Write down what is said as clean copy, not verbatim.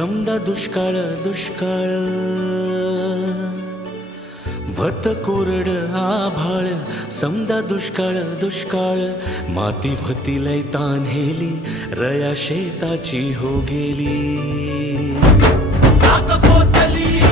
समदा दुष्काळ दुष्काळ वत कोरड आभाळ समदा दुष्काळ दुष्काळ माती व्हती लय तान्हेली रया शेताची हो गेली आग पोचली